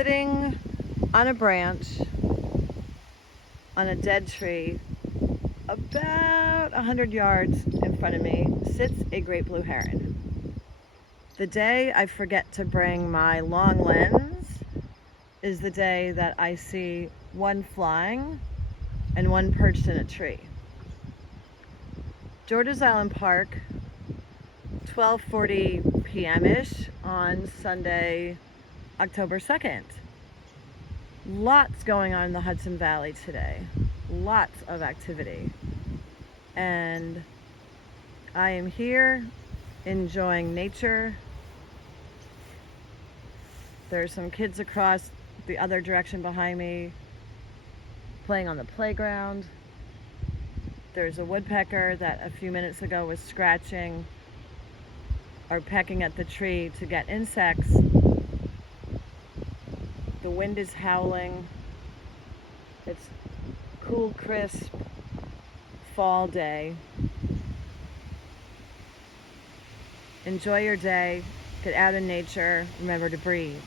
Sitting on a branch on a dead tree about 100 yards in front of me sits a great blue heron. The day I forget to bring my long lens is the day that I see one flying and one perched in a tree. George's Island Park, 12:40 p.m.-ish on Sunday, October 2nd. Lots going on in the Hudson Valley today. Lots of activity. And I am here enjoying nature. There's some kids across the other direction behind me playing on the playground. There's a woodpecker that a few minutes ago was scratching or pecking at the tree to get insects. The wind is howling. It's cool, crisp fall day. Enjoy your day. Get out in nature. Remember to breathe.